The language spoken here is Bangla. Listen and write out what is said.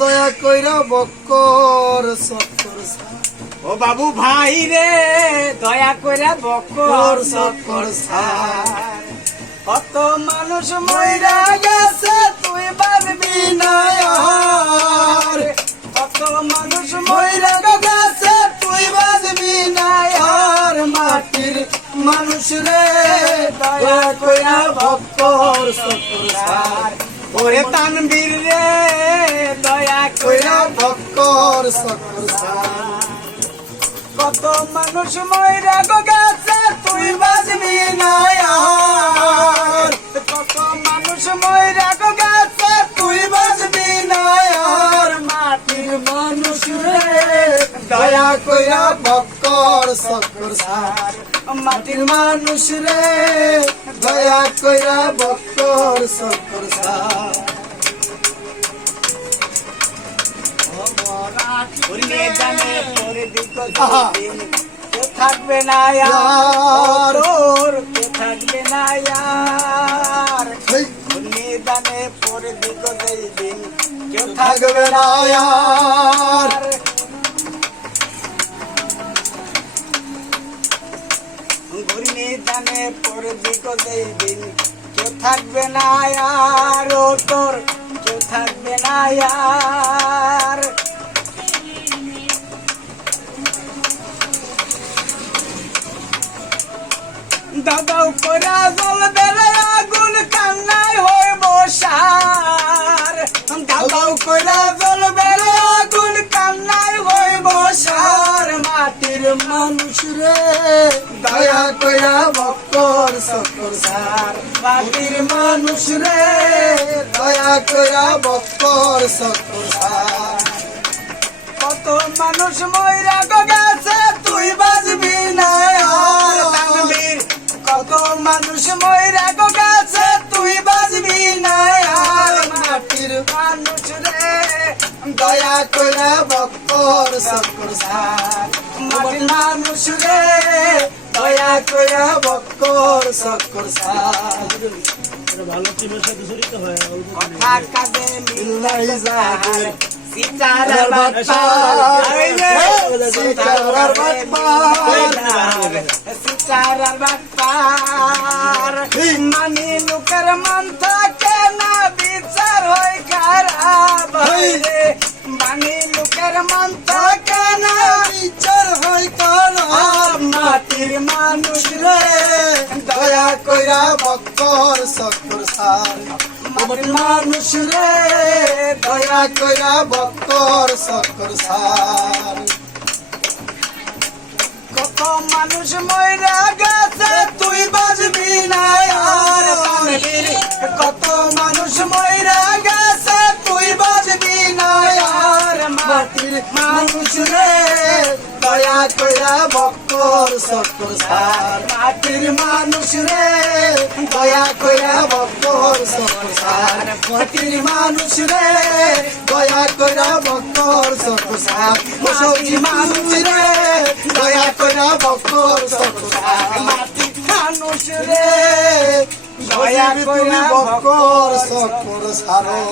দয়া কইরা বক্কর চক্কর ছাড়। ও বাবু ভাই রে দয়া কইরা বক্কর চক্কর ছাড়। কত মানুষ মইরা গেছে তুই ভাববি না আর। কত মানুষ মইরা গেছে তুই ভাববি না আর। মাটির মানুষ রে দয়া কইরা বক্কর চক্কর ছাড়। ওরে তানবীর রে দয়া কইরা বক্কর চক্কর ছাড়। কত মানুষ মইরা গেছে তুই বাজবি না আর। কত মানুষ মইরা গেছে তুই বাজবি না আর। মাটির মানুষ রে দয়া কইরা বক্কর চক্কর ছাড়। মাটির মানুষ রে দয়া কইরা বক্কর চক্কর ছাড়। জানে তোর দিক কেউ থাকবে না আর। তোর কেউ থাকবে না আর। জানে পরে দিক যেই দিন কেউ থাকবে না আর। ঘুরিয়ে জানে পরে দিক যেই দিন কেউ থাকবে না আর। ও তোর কেউ থাকবে না আর। দাদাও করা জল বেড়ে আগুন কান্নায় হয়ে বসার। দাদাও করা জল বেড়ে আগুন কান্নায় হয়ে বসার। মাটির মানুষ রে দয়া কইরা বক্কর চক্কর ছাড়। মাটির মানুষ রে দয়া কইরা বক্কর চক্কর ছাড়। কত মানুষ মইরা গেছে তুই বাজবি না আর। তানবীর কত মানুষ মইরা গেছে তুই বাজবি না আর। মাটির মানুষ রে দয়া কইরা বক্কর চক্কর ছাড়। মাটির মানুষ রে দয়া কইরা বক্কর চক্কর ছাড়। ভালো টিমের সাথে জড়িত হয় কথা কাজে মিল্লাই যাদের সিতারার বাটপার। মানি লোকের মন থাকে না বিচার হয় খারাপ রে। মানি লোকের মন থাকে না বিচার হয় খারাপ। মাটির মানুষ রে দয়া কইরা বক্কর চক্কর ছাড়। মাটির মানুষ রে দয়া কইরা বক্কর চক্কর ছাড়। কত মানুষ মইরা গেছে তুই বাজবি না আর। তানবীর কত মানুষ মইরা গেছে তুই বাজবি না আর। মাটির মানুষ রে দয়া কইরা বক্কর চক্কর ছাড়। মাটির মানুষ রে দয়া কইরা বক্কর চক্কর ছাড়। মাটির মানুষ রে দয়া কইরা বক্কর চক্কর ছাড়। মাটির মানুষ রে দয়া কইরা বক্কর চক্কর ছাড়। মাটির মানুষ রে দয়া তুমি কইরা বক্কর চক্কর ছাড়ো।